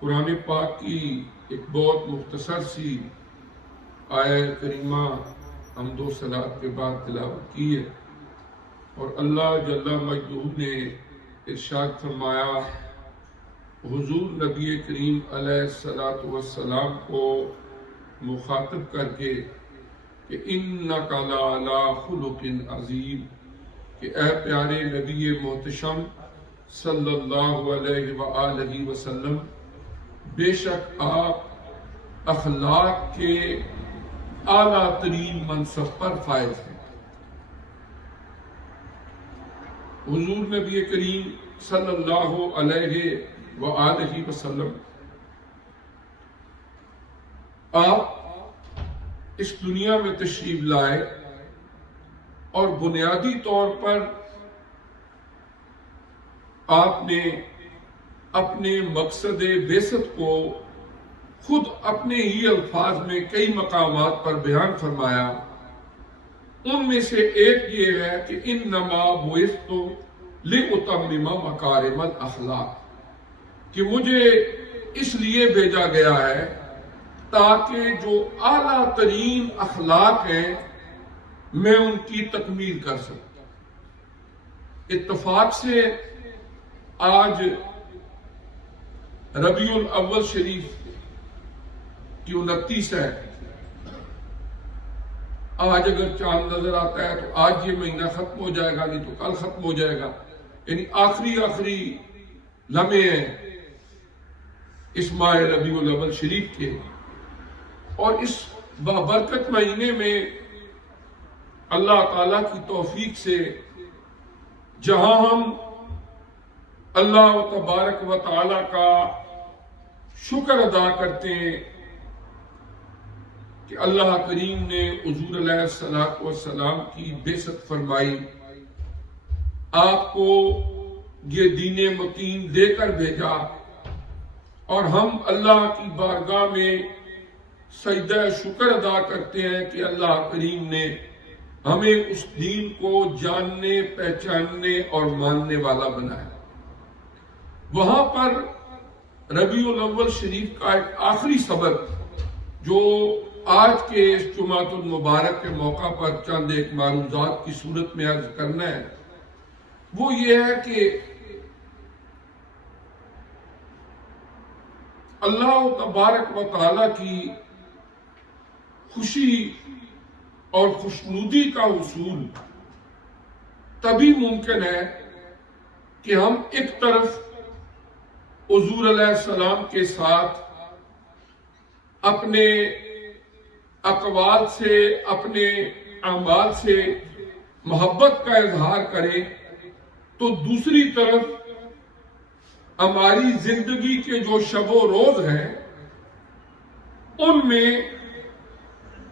قرآن پاک کی ایک بہت مختصر سی آیت کریمہ حمد و صلات کے بعد تلاوت کی ہے، اور اللہ جل مجدہ نے ارشاد فرمایا، حضور نبی کریم علیہ الصلوۃ والسلام کو مخاطب کر کے کہ اِنَّکَ لَعَلَىٰ خُلُقٍ عَظِیمٍ، کہ اے پیارے نبی محتشم صلی اللہ علیہ وآلہ وسلم، بے شک آپ اخلاق کے اعلیٰ ترین منصب پر فائز ہیں۔ حضور نبی کریم صلی اللہ علیہ وآلہ وسلم آپ اس دنیا میں تشریف لائے اور بنیادی طور پر آپ نے اپنے مقصد بعثت کو خود اپنے ہی الفاظ میں کئی مقامات پر بیان فرمایا۔ ان میں سے ایک یہ ہے کہ انما بعثت لأتمم مکارم الاخلاق، کہ مجھے اس لیے بھیجا گیا ہے تاکہ جو اعلیٰ ترین اخلاق ہیں میں ان کی تکمیل کر سکوں۔ اتفاق سے آج ربیع الاول شریف کی 29 ہے۔ آج اگر چاند نظر آتا ہے تو آج یہ مہینہ ختم ہو جائے گا، نہیں تو کل ختم ہو جائے گا، یعنی آخری لمحے ہیں اس ماہ ربیع الاول شریف کے، اور اس بابرکت مہینے میں اللہ تعالیٰ کی توفیق سے جہاں ہم اللہ تبارک و تعالیٰ کا شکر ادا کرتے ہیں کہ اللہ کریم نے حضور علیہ الصلوۃ والسلام کی بعثت فرمائی، آپ کو یہ دین متین دے کر بھیجا، اور ہم اللہ کی بارگاہ میں سجدہ شکر ادا کرتے ہیں کہ اللہ کریم نے ہمیں اس دین کو جاننے، پہچاننے اور ماننے والا بنایا۔ وہاں پر ربیع الاول شریف کا ایک آخری سبق جو آج کے اس جمعۃ المبارک کے موقع پر چند ایک معروضات کی صورت میں عرض کرنا ہے، وہ یہ ہے کہ اللہ تبارک و تعالیٰ کی خوشی اور خوشنودی کا حصول تبھی ممکن ہے کہ ہم ایک طرف حضور علیہ السلام کے ساتھ اپنے اقوال سے، اپنے اعمال سے محبت کا اظہار کریں، تو دوسری طرف ہماری زندگی کے جو شب و روز ہیں ان میں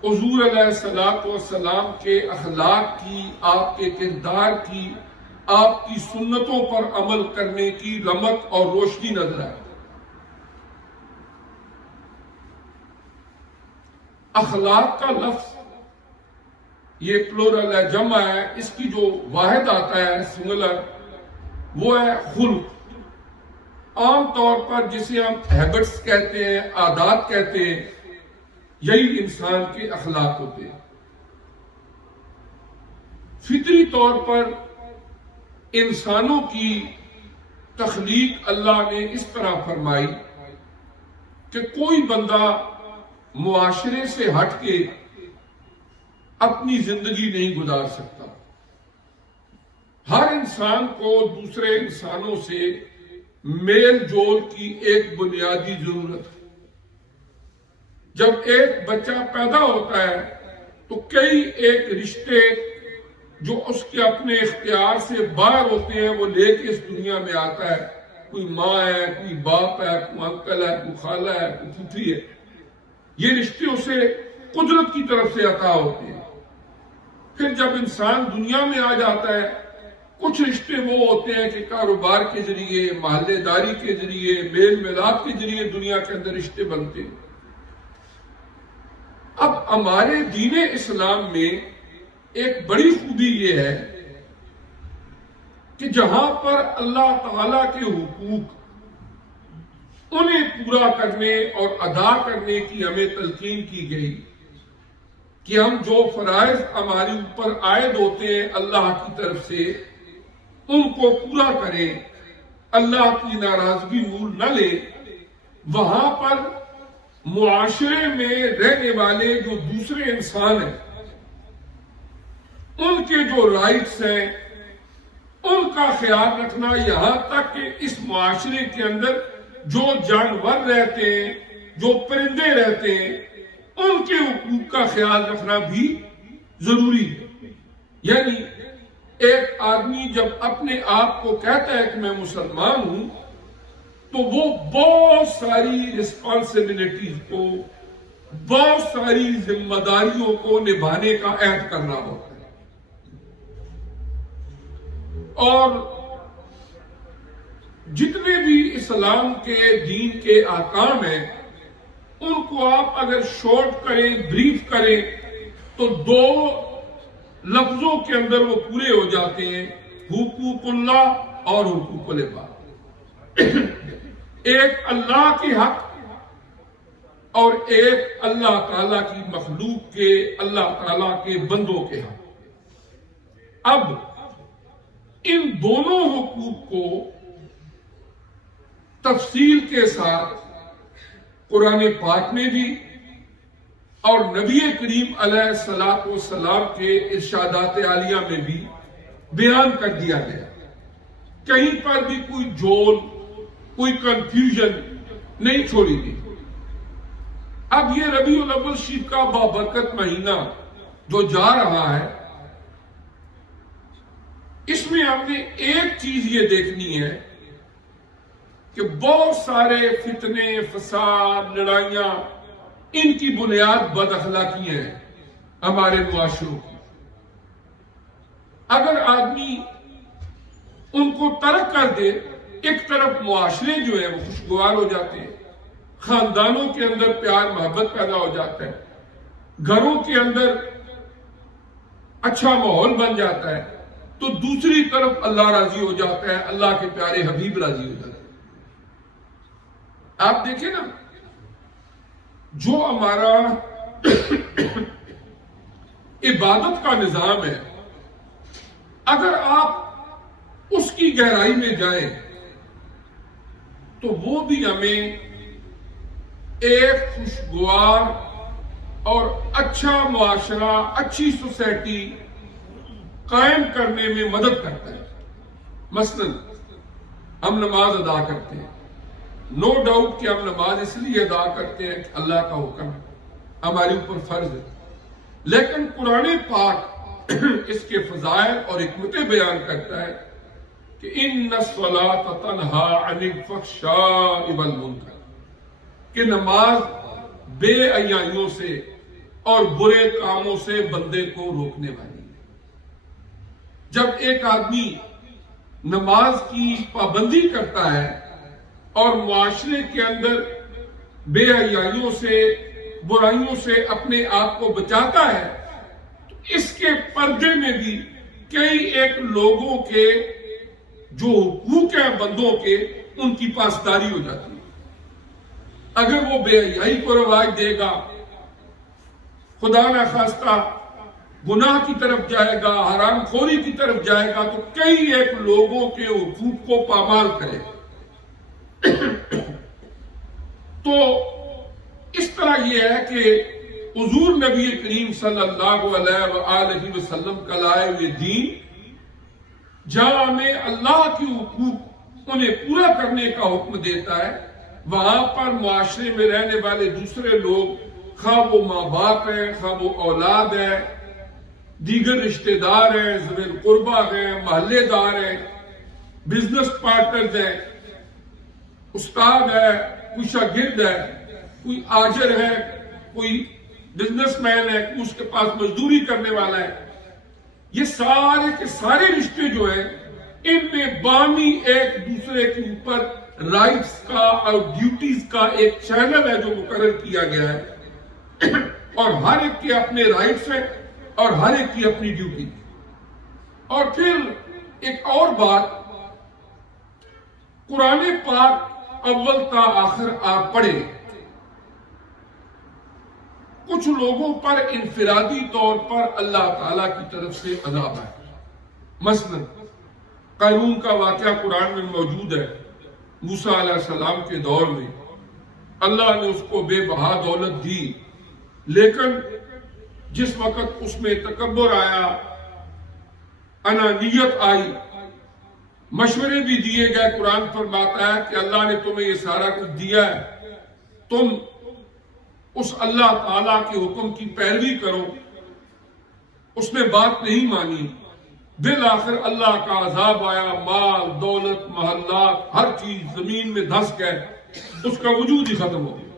حضور علیہ الصلوۃ والسلام کے اخلاق کی، آپ کے کردار کی، آپ کی سنتوں پر عمل کرنے کی رمق اور روشنی نظر آئے۔ اخلاق کا لفظ یہ پلورل ہے، جمع ہے، اس کی جو واحد آتا ہے سنگولر وہ ہے خلق۔ عام طور پر جسے ہم ہیبٹس کہتے ہیں، عادات کہتے ہیں، یہی انسان کے اخلاق ہوتے ہیں۔ فطری طور پر انسانوں کی تخلیق اللہ نے اس طرح فرمائی کہ کوئی بندہ معاشرے سے ہٹ کے اپنی زندگی نہیں گزار سکتا۔ ہر انسان کو دوسرے انسانوں سے میل جول کی ایک بنیادی ضرورت ہے۔ جب ایک بچہ پیدا ہوتا ہے تو کئی ایک رشتے جو اس کے اپنے اختیار سے باہر ہوتے ہیں وہ لے کے اس دنیا میں آتا ہے۔ کوئی ماں ہے، کوئی باپ ہے، کوئی انکل ہے، کوئی خالہ ہے، کوئی پھوپھی ہے۔ یہ رشتے اسے قدرت کی طرف سے عطا ہوتے ہیں۔ پھر جب انسان دنیا میں آ جاتا ہے، کچھ رشتے وہ ہوتے ہیں کہ کاروبار کے ذریعے، محلے داری کے ذریعے، میل ملاپ کے ذریعے دنیا کے اندر رشتے بنتے ہیں۔ اب ہمارے دین اسلام میں ایک بڑی خوبی یہ ہے کہ جہاں پر اللہ تعالیٰ کے حقوق انہیں پورا کرنے اور ادا کرنے کی ہمیں تلقین کی گئی کہ ہم جو فرائض ہمارے اوپر عائد ہوتے ہیں اللہ کی طرف سے ان کو پورا کریں، اللہ کی ناراضگی مول نہ لیں۔ وہاں پر معاشرے میں رہنے والے جو دوسرے انسان ہیں ان کے جو رائٹس ہیں ان کا خیال رکھنا، یہاں تک کہ اس معاشرے کے اندر جو جانور رہتے ہیں، جو پرندے رہتے ہیں، ان کے حقوق کا خیال رکھنا بھی ضروری ہے۔ یعنی ایک آدمی جب اپنے آپ کو کہتا ہے کہ میں مسلمان ہوں تو وہ بہت ساری رسپانسبلٹیز کو، بہت ساری ذمہ داریوں کو نبھانے کا عہد کر رہا ہوتا ہے، اور جتنے بھی اسلام کے دین کے احکام ہیں ان کو آپ اگر شارٹ کریں، بریف کریں تو دو لفظوں کے اندر وہ پورے ہو جاتے ہیں، حقوق اللہ اور حقوق العباد۔ ایک اللہ کے حق اور ایک اللہ تعالیٰ کی مخلوق کے، اللہ تعالیٰ کے بندوں کے حق۔ اب ان دونوں حقوق کو تفصیل کے ساتھ قرآن پاک میں بھی اور نبی کریم علیہ الصلوۃ والسلام کے ارشادات عالیہ میں بھی بیان کر دیا گیا، کہیں پر بھی کوئی جول، کوئی کنفیوژن نہیں چھوڑی گئی۔ اب یہ ربیع الاول شریف کا بابرکت مہینہ جو جا رہا ہے، اس میں ہم نے ایک چیز یہ دیکھنی ہے کہ بہت سارے فتنے، فساد، لڑائیاں، ان کی بنیاد بد اخلاقی ہیں ہمارے معاشروں کی۔ اگر آدمی ان کو ترک کر دے، ایک طرف معاشرے جو ہیں وہ خوشگوار ہو جاتے ہیں، خاندانوں کے اندر پیار محبت پیدا ہو جاتا ہے، گھروں کے اندر اچھا ماحول بن جاتا ہے، تو دوسری طرف اللہ راضی ہو جاتا ہے، اللہ کے پیارے حبیب راضی ہو جاتے ہیں۔ آپ دیکھیں نا، جو ہمارا عبادت کا نظام ہے، اگر آپ اس کی گہرائی میں جائیں تو وہ بھی ہمیں ایک خوشگوار اور اچھا معاشرہ، اچھی سوسائٹی قائم کرنے میں مدد کرتا ہے۔ مثلا ہم نماز ادا کرتے ہیں، نو ڈاؤٹ کہ ہم نماز اس لیے ادا کرتے ہیں کہ اللہ کا حکم ہے، ہمارے اوپر فرض ہے، لیکن قرآن پاک اس کے فضائل اور حکمتیں بیان کرتا ہے کہ ان الصلاۃ تنہی عن الفحشاء والمنکر، کہ نماز بے حیائیوں سے اور برے کاموں سے بندے کو روکنے والی ہے۔ جب ایک آدمی نماز کی پابندی کرتا ہے اور معاشرے کے اندر بے حیائیوں سے، برائیوں سے اپنے آپ کو بچاتا ہے، تو اس کے پردے میں بھی کئی ایک لوگوں کے جو حقوق ہیں بندوں کے، ان کی پاسداری ہو جاتی ہے۔ اگر وہ بے حیائی کو رواج دے گا، خدا نہ خواستہ گناہ کی طرف جائے گا، حرام خوری کی طرف جائے گا، تو کئی ایک لوگوں کے حقوق کو پامال کرے گا۔ تو اس طرح یہ ہے کہ حضور نبی کریم صلی اللہ علیہ وآلہ وسلم کا لائے ہوئے دین، جہاں ہمیں اللہ کے حقوق انہیں پورا کرنے کا حکم دیتا ہے، وہاں پر معاشرے میں رہنے والے دوسرے لوگ، خواہ وہ ماں باپ ہیں، خواہ وہ اولاد ہیں، دیگر رشتہ دار ہیں، ذوی القربہ ہیں، محلے دار ہیں، بزنس پارٹنرز ہیں، استاد ہے، کوئی شاگرد ہے، کوئی آجر ہے، کوئی بزنس مین ہے، کوئی اس کے پاس مزدوری کرنے والا ہے، یہ سارے کے سارے رشتے جو ہیں، ان میں باہمی ایک دوسرے کے اوپر رائٹس کا اور ڈیوٹیز کا ایک چینل ہے جو مقرر کیا گیا ہے، اور ہر ایک کے اپنے رائٹس ہیں اور ہر ایک کی اپنی ڈیوٹی۔ اور پھر ایک اور بات، قرآن پاک اول تا آخر آپ پڑھیں. کچھ لوگوں پر انفرادی طور پر اللہ تعالیٰ کی طرف سے عذاب ہے. مثلا قارون کا واقعہ قرآن میں موجود ہے. موسیٰ علیہ السلام کے دور میں اللہ نے اس کو بے بہا دولت دی، لیکن جس وقت اس میں تکبر آیا، انانیت آئی، مشورے بھی دیے گئے. قرآن فرماتا ہے کہ اللہ نے تمہیں یہ سارا کچھ دیا ہے، تم اس اللہ تعالیٰ کے حکم کی پیروی کرو. اس نے بات نہیں مانی. بالآخر اللہ کا عذاب آیا، مال دولت محلات ہر چیز زمین میں دھس گئے، اس کا وجود ہی ختم ہو گیا.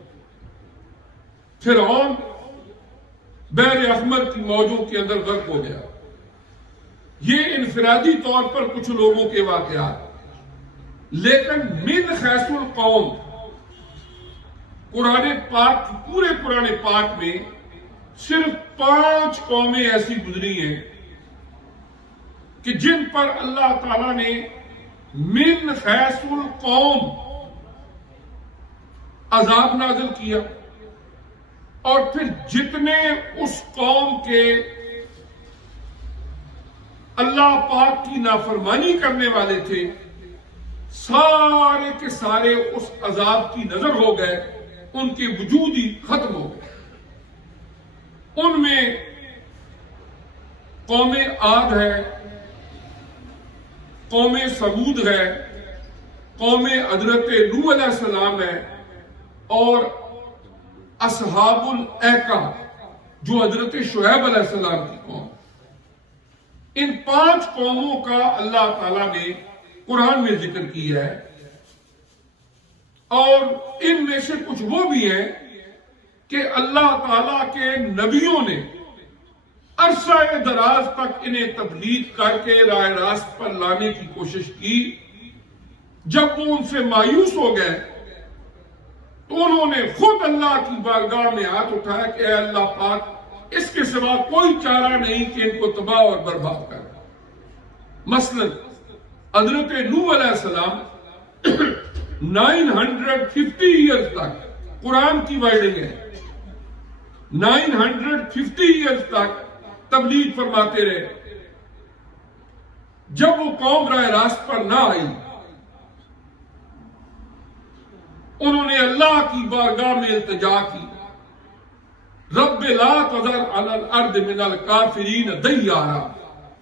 فرعون بحر احمر کی موجوں کے اندر غرق ہو گیا. یہ انفرادی طور پر کچھ لوگوں کے واقعات. لیکن من حیث القوم، قرآن پاک، پورے قرآن پاک میں صرف 5 قومیں ایسی گزری ہیں کہ جن پر اللہ تعالیٰ نے من حیث القوم عذاب نازل کیا، اور پھر جتنے اس قوم کے اللہ پاک کی نافرمانی کرنے والے تھے، سارے کے سارے اس عذاب کی نظر ہو گئے، ان کے وجود ہی ختم ہو گئے. ان میں قوم عاد ہے، قوم ثمود ہے، قوم حضرت نوح علیہ السلام ہے، اور اصحاب الایکہ جو حضرت شعیب علیہ السلام کی قوم. ان 5 قوموں کا اللہ تعالیٰ نے قرآن میں ذکر کیا ہے، اور ان میں سے کچھ وہ بھی ہیں کہ اللہ تعالیٰ کے نبیوں نے عرصہ دراز تک انہیں تبلیغ کر کے راہ راست پر لانے کی کوشش کی. جب وہ ان سے مایوس ہو گئے تو انہوں نے خود اللہ کی بارگاہ میں ہاتھ اٹھایا کہ اے اللہ پاک، اس کے سوا کوئی چارہ نہیں کہ ان کو تباہ اور برباد کر. مثلا حضرت نوح علیہ السلام 950 ایئرز تک، قرآن کی وائڈنگ ہے، 950 ایئرز تک تبلیغ فرماتے رہے. جب وہ قوم راہ راست پر نہ آئی، انہوں نے اللہ کی بارگاہ میں التجا کی، رب لا تذر علی الارض من الکافرین دیارا،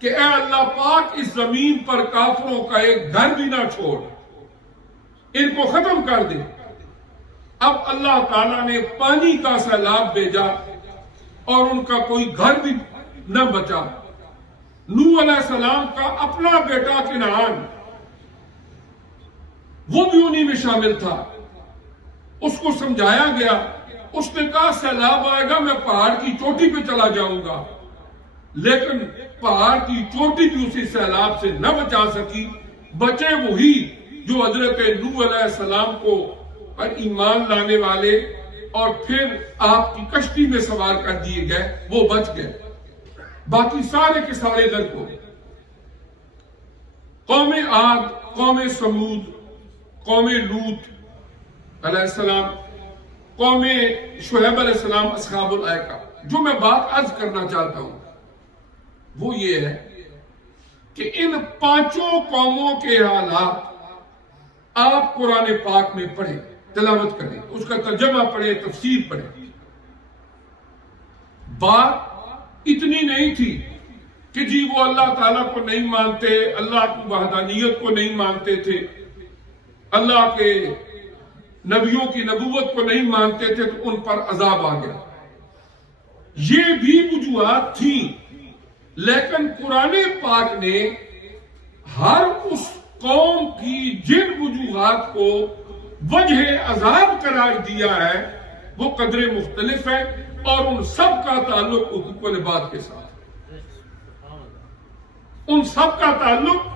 کہ اے اللہ پاک اس زمین پر کافروں کا ایک گھر بھی نہ چھوڑ، ان کو ختم کر دے. اب اللہ تعالیٰ نے پانی کا سیلاب بھیجا اور ان کا کوئی گھر بھی نہ بچا. نوح علیہ السلام کا اپنا بیٹا کنعان، وہ بھی انہی میں شامل تھا. اس کو سمجھایا گیا، اس نے کہا سیلاب آئے گا میں پہاڑ کی چوٹی پہ چلا جاؤں گا، لیکن پہاڑ کی چوٹی بھی اسی سیلاب سے نہ بچا سکی. بچے وہی جو حضرت نوح علیہ السلام کو پر ایمان لانے والے اور پھر آپ کی کشتی میں سوار کر دیے گئے، وہ بچ گئے، باقی سارے کے سارے غرق ہو گئے. قوم عاد، قوم ثمود، قوم لوط علیہ السلام، قوم شعیب علیہ السلام، اصحاب الایکہ. جو میں بات عرض کرنا چاہتا ہوں وہ یہ ہے کہ ان 5 قوموں کے حالات آپ قرآن پاک میں پڑھیں، تلاوت کریں، اس کا ترجمہ پڑھیں، تفسیر پڑھیں. بات اتنی نہیں تھی کہ جی وہ اللہ تعالیٰ کو نہیں مانتے، اللہ کی وحدانیت کو نہیں مانتے تھے، اللہ کے نبیوں کی نبوت کو نہیں مانتے تھے تو ان پر عذاب آ گیا. یہ بھی وجوہات تھیں، لیکن قرآن پاک نے ہر اس قوم کی جن وجوہات کو وجہ عذاب قرار دیا ہے وہ قدرے مختلف ہے، اور ان سب کا تعلق حقوق العباد کے ساتھ، ان سب کا تعلق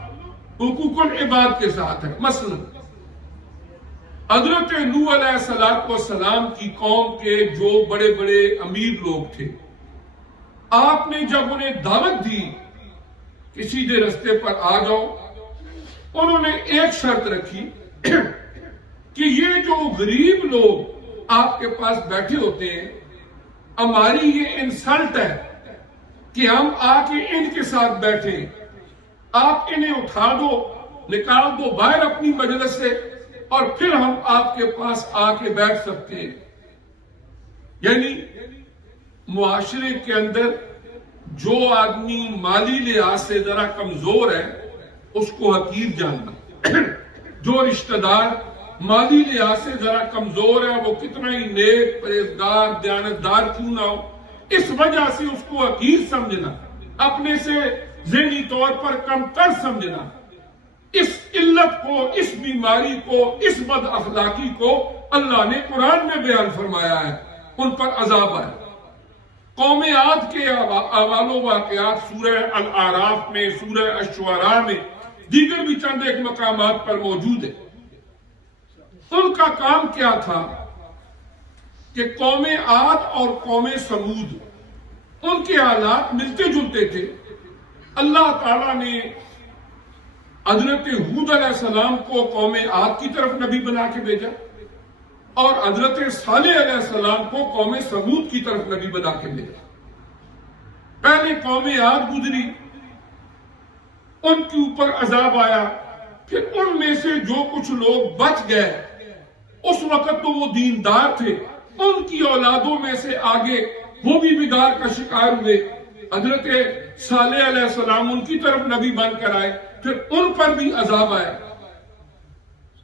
حقوق العباد کے ساتھ ہے. مثلا حضرت نوح علیہ السلام کی قوم کے جو بڑے بڑے امیر لوگ تھے، آپ نے جب انہیں دعوت دی کہ سیدھے رستے پر آ جاؤ، انہوں نے ایک شرط رکھی کہ یہ یہ جو غریب لوگ آپ کے پاس بیٹھے ہوتے ہیں، ہماری یہ انسلٹ ہے کہ ہم آ کے ان کے ساتھ بیٹھیں. آپ انہیں اٹھا دو، نکال دو باہر اپنی مجلس سے، اور پھر ہم آپ کے پاس آ کے بیٹھ سکتے ہیں. یعنی معاشرے کے اندر جو آدمی مالی لحاظ سے ذرا کمزور ہے اس کو حقیر جاننا، جو رشتہ دار مالی لحاظ سے ذرا کمزور ہے وہ کتنا ہی نیک، پرہیزگار، دیانتدار کیوں نہ ہو، اس وجہ سے اس کو حقیر سمجھنا، اپنے سے ذہنی طور پر کم تر سمجھنا، اس علت کو، اس بیماری کو، اس بد اخلاقی کو اللہ نے قرآن میں بیان فرمایا ہے. ان پر عذاب آئے. قوم عاد کے احوال و واقعات سورہ الاعراف میں، سورہ الشعراء میں، دیگر بھی چند ایک مقامات پر موجود ہے. ان کا کام کیا تھا کہ قوم عاد اور قوم سمود، ان کے حالات ملتے جلتے تھے. اللہ تعالیٰ نے حضرت ہود علیہ السلام کو قوم عاد کی طرف نبی بنا کے بھیجا، اور حضرت صالح علیہ السلام کو قوم سمود کی طرف نبی بنا کے بھیجا. پہلے قوم عاد گزری، ان کے اوپر عذاب آیا، پھر ان میں سے جو کچھ لوگ بچ گئے، اس وقت تو وہ دیندار تھے، ان کی اولادوں میں سے آگے وہ بھی بگاڑ کا شکار ہوئے. حضرت صالح علیہ السلام ان کی طرف نبی بن کر آئے، پھر ان پر بھی عذاب آیا.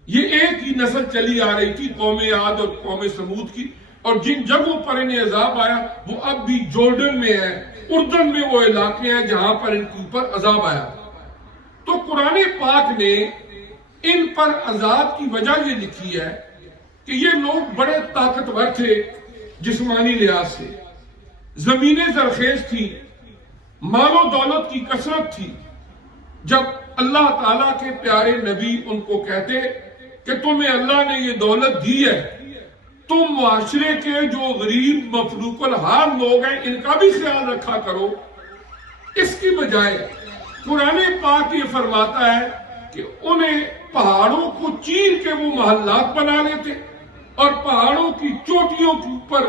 یہ ایک ہی نسل چلی آ رہی تھی قوم عاد اور قوم سمود کی، اور جن جگہوں پر انہیں عذاب آیا وہ اب بھی جورڈن میں ہے، اردن میں وہ علاقے ہیں جہاں پر ان کے اوپر عذاب آیا. تو قرآن پاک نے ان پر عذاب کی وجہ یہ لکھی ہے کہ یہ لوگ بڑے طاقتور تھے جسمانی لحاظ سے، زمینیں زرخیز تھی، مال و دولت کی کثرت تھی. جب اللہ تعالیٰ کے پیارے نبی ان کو کہتے کہ تمہیں اللہ نے یہ دولت دی ہے، تم معاشرے کے جو غریب مفلوق الحال لوگ ہیں ان کا بھی خیال رکھا کرو، اس کی بجائے قرآن پاک یہ فرماتا ہے کہ انہیں پہاڑوں کو چیر کے وہ محلات بنا لیتے، اور پہاڑوں کی چوٹیوں کے اوپر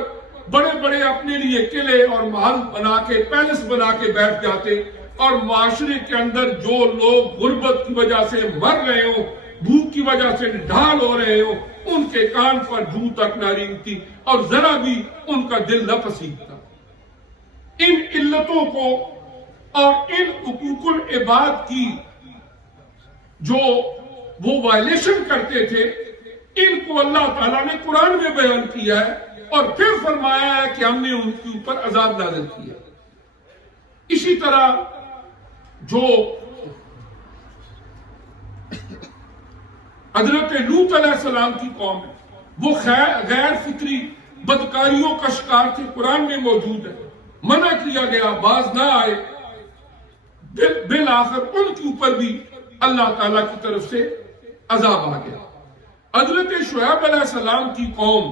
بڑے بڑے اپنے لیے قلعے اور محل بنا کے، پیلس بنا کے بیٹھ جاتے، اور معاشرے کے اندر جو لوگ غربت کی وجہ سے مر رہے ہوں، بھوک کی وجہ سے ڈھال ہو رہے ہوں، ان کے کان پر جوں تک نہ رینگتی اور ذرا بھی ان کا دل نہ پسیبتا. ان علتوں کو اور ان حقوق العباد کی جو وہ وائلیشن کرتے تھے، ان کو اللہ تعالیٰ نے قرآن میں بیان کیا ہے، اور پھر فرمایا ہے کہ ہم نے ان کے اوپر عذاب نازل کیا. اسی طرح جو حضرت لوط علیہ السلام کی قوم ہے، وہ غیر فطری بدکاریوں کا شکار تھے، قرآن میں موجود ہے. منع کیا گیا، باز نہ آئے، بالآخر ان کے اوپر بھی اللہ تعالیٰ کی طرف سے عذاب آ گیا. حضرت شعیب علیہ السلام کی قوم،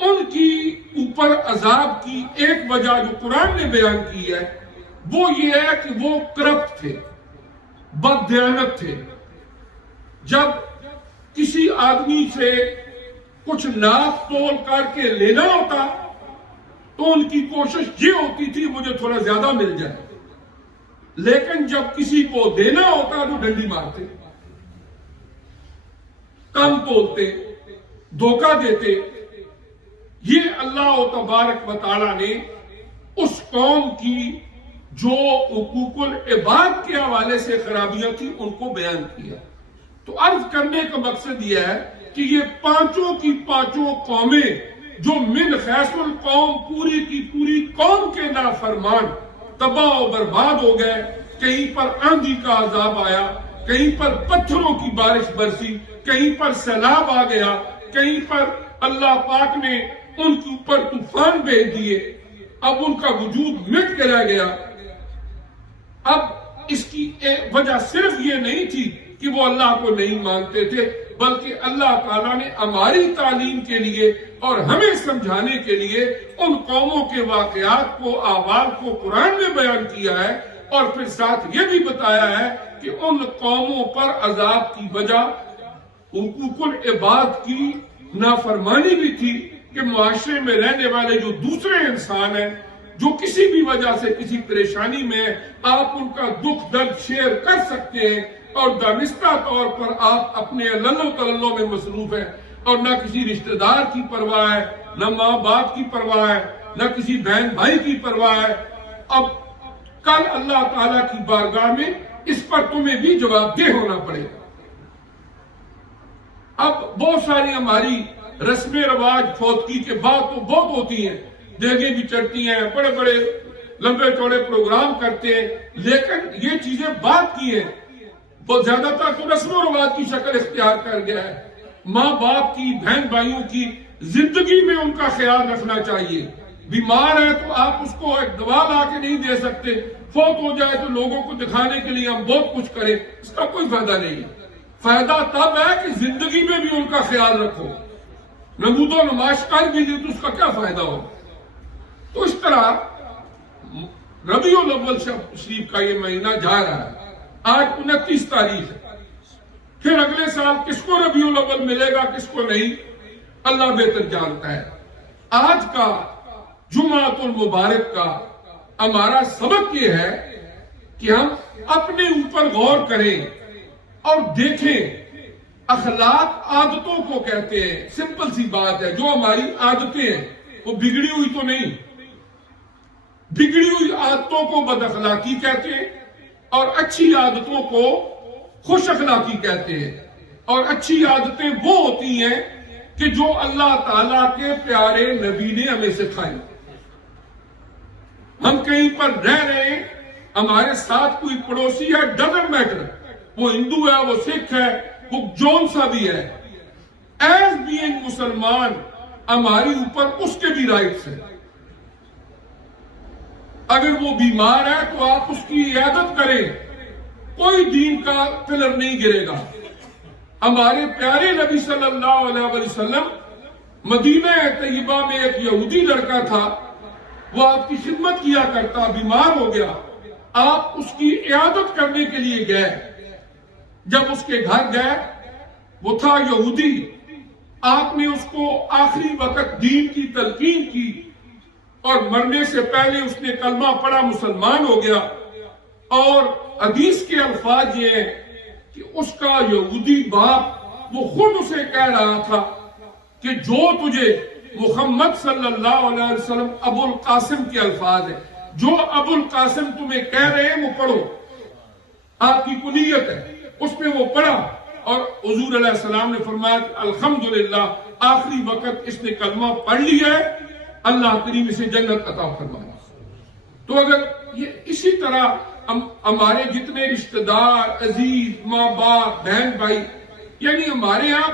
ان کی اوپر عذاب کی ایک وجہ جو قرآن نے بیان کی ہے وہ یہ ہے کہ وہ کرپٹ تھے، بد دیانت تھے. جب کسی آدمی سے کچھ ناپ تول کر کے لینا ہوتا تو ان کی کوشش یہ ہوتی تھی مجھے تھوڑا زیادہ مل جائے، لیکن جب کسی کو دینا ہوتا تو ڈنڈی مارتے، کم تولتے، دھوکہ دیتے. یہ اللہ تبارک و تعالیٰ نے اس قوم کی جو حقوق العباد کے حوالے سے خرابیاں تھی ان کو بیان کیا. تو عرض کرنے کا مقصد یہ ہے کہ یہ پانچوں کی پانچوں قومیں جو من خیس القوم پوری کی پوری قوم کے نافرمان تباہ و برباد ہو گئے. کہیں پر آندھی کا عذاب آیا، کہیں پر پتھروں کی بارش برسی، کہیں پر سیلاب آ گیا، کہیں پر اللہ پاک نے ان کے اوپر طوفان بھیج دیے. اب ان کا وجود مٹ کے رہ گیا. اب اس کی وجہ صرف یہ نہیں تھی کہ وہ اللہ کو نہیں مانتے تھے، بلکہ اللہ تعالیٰ نے ہماری تعلیم کے لیے اور ہمیں سمجھانے کے لیے ان قوموں کے واقعات کو، احوال کو قرآن میں بیان کیا ہے، اور پھر ساتھ یہ بھی بتایا ہے کہ ان قوموں پر عذاب کی وجہ حقوق العباد کی نافرمانی بھی تھی کہ معاشرے میں رہنے والے جو دوسرے انسان ہیں جو کسی بھی وجہ سے کسی پریشانی میں ہیں، آپ ان کا دکھ درد شیئر کر سکتے ہیں، اور دانستہ طور پر آپ اپنے للو تللو میں مصروف ہیں، اور نہ کسی رشتہ دار کی پرواہ ہے، نہ ماں باپ کی پرواہ ہے، نہ کسی بہن بھائی کی پرواہ ہے۔ اب کل اللہ تعالیٰ کی بارگاہ میں اس پر تمہیں بھی جواب دہ ہونا پڑے گا۔ اب بہت ساری ہماری رسم رواج فوتگی کے بعد تو بہت ہوتی ہیں، دیگیں بھی چڑھتی ہیں، بڑے بڑے لمبے چوڑے پروگرام کرتے ہیں، لیکن یہ چیزیں بات کی ہیں، بہت زیادہ تر تو رسم و رواج کی شکل اختیار کر گیا ہے۔ ماں باپ کی، بہن بھائیوں کی زندگی میں ان کا خیال رکھنا چاہیے۔ بیمار ہے تو آپ اس کو ایک دوا لا کے نہیں دے سکتے، فوت ہو جائے تو لوگوں کو دکھانے کے لیے ہم بہت کچھ کریں، اس کا کوئی فائدہ نہیں ہے۔ فائدہ تب ہے کہ زندگی میں بھی ان کا خیال رکھو، نمود و نمائش کر بھی دی تو اس کا کیا فائدہ ہو۔ تو اس طرح ربیع الاول شریف کا یہ مہینہ جا رہا ہے، آج 29 تاریخ ہے، پھر اگلے سال کس کو ربیع الاول ملے گا کس کو نہیں، اللہ بہتر جانتا ہے۔ آج کا جمعۃ المبارک کا ہمارا سبق یہ ہے کہ ہم اپنے اوپر غور کریں اور دیکھیں۔ اخلاق عادتوں کو کہتے ہیں، سمپل سی بات ہے، جو ہماری عادتیں ہیں وہ بگڑی ہوئی تو نہیں، بگڑی ہوئی عادتوں کو بد اخلاقی کہتے ہیں، اور اچھی عادتوں کو خوش اخلاقی کہتے ہیں۔ اور اچھی عادتیں وہ ہوتی ہیں کہ جو اللہ تعالیٰ کے پیارے نبی نے ہمیں سکھائی۔ ہم کہیں پر رہ رہے ہیں، ہمارے ساتھ کوئی پڑوسی ہے، ڈزنٹ میٹر، وہ ہندو ہے، وہ سکھ ہے، وہ جون سا بھی ہے، ایز بینگ مسلمان ہماری اوپر اس کے بھی رائٹس ہیں۔ اگر وہ بیمار ہے تو آپ اس کی عیادت کریں، کوئی دین کا پلر نہیں گرے گا۔ ہمارے پیارے نبی صلی اللہ علیہ وسلم، مدینہ طیبہ میں ایک یہودی لڑکا تھا، وہ آپ کی خدمت کیا کرتا، بیمار ہو گیا، آپ اس کی عیادت کرنے کے لیے گئے۔ جب اس کے گھر گئے، وہ تھا یہودی، آپ نے اس کو آخری وقت دین کی تلقین کی، اور مرنے سے پہلے اس نے کلمہ پڑھا، مسلمان ہو گیا۔ اور حدیث کے الفاظ یہ ہیں کہ اس کا یہودی باپ وہ خود اسے کہہ رہا تھا کہ جو تجھے محمد صلی اللہ علیہ وسلم، ابو القاسم کے الفاظ ہیں، جو ابو القاسم تمہیں کہہ رہے ہیں وہ پڑھو، آپ کی کنیت ہے، اس میں وہ پڑھا۔ اور حضور علیہ السلام نے فرمایا کہ الحمدللہ آخری وقت اس نے کلمہ پڑھ لیا ہے، اللہ کریم اسے جنت عطا فرمائے۔ تو اگر یہ اسی طرح ہمارے جتنے رشتہ دار، عزیز، ماں باپ، بہن بھائی، یعنی ہمارے ہاں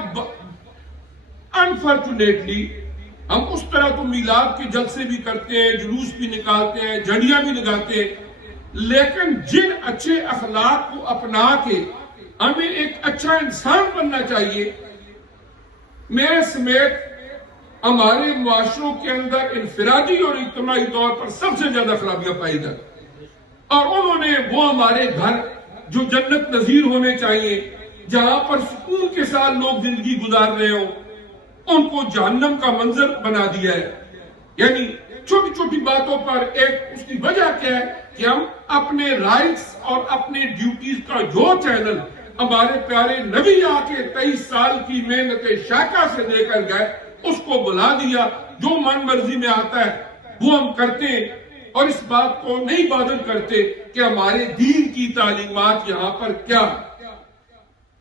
انفارچونیٹلی ہم اس طرح تو میلاد کے جلسے بھی کرتے ہیں، جلوس بھی نکالتے ہیں، جھنڈیاں بھی لگاتے ہیں، لیکن جن اچھے اخلاق کو اپنا کے ہمیں ایک اچھا انسان بننا چاہیے، میرے سمیت ہمارے معاشروں کے اندر انفرادی اور اجتماعی طور پر سب سے زیادہ خرابیاں پائی جاتی، اور انہوں نے وہ ہمارے گھر جو جنت نظیر ہونے چاہیے، جہاں پر سکون کے ساتھ لوگ زندگی گزار رہے ہوں، ان کو جہنم کا منظر بنا دیا ہے۔ یعنی چھوٹی چھوٹی باتوں پر ایک اس کی وجہ کیا ہے کہ ہم اپنے رائٹس اور اپنے ڈیوٹیز کا جو چینل ہمارے پیارے نبی آ کے 23 سال کی محنت شاقہ سے دے کر گئے، اس کو بلا دیا، جو من مرضی میں آتا ہے وہ ہم کرتے ہیں، اور اس بات کو نہیں بادل کرتے کہ ہمارے دین کی تعلیمات یہاں پر کیا،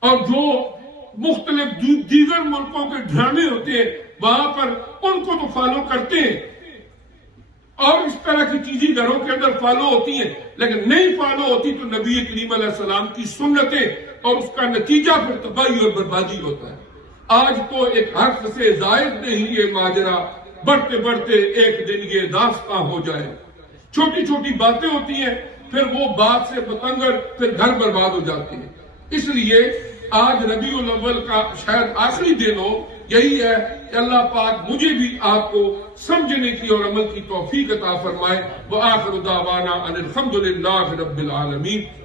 اور جو مختلف دیگر ملکوں کے ڈرامے ہوتے ہیں وہاں پر ان کو تو فالو کرتے ہیں، اور اس طرح کی چیزیں گھروں کے اندر فالو ہوتی ہیں، لیکن نہیں فالو ہوتی تو نبی کریم علیہ السلام کی سنتیں، اور اس کا نتیجہ پھر تباہی اور بربادی ہوتا ہے۔ آج تو ایک حرف سے زائد نہیں یہ ماجرا، بڑھتے بڑھتے ایک دن یہ داستاں ہو جائے۔ چھوٹی چھوٹی باتیں ہوتی ہیں، پھر وہ بات سے بتنگڑ، پھر گھر برباد ہو جاتے ہیں۔ اس لیے آج ربیع الاول کا شاید آخری دن ہو، یہی ہے کہ اللہ پاک مجھے بھی آپ کو سمجھنے کی اور عمل کی توفیق عطا فرمائے۔ وآخر دعوانا ان الحمدللہ رب العالمین۔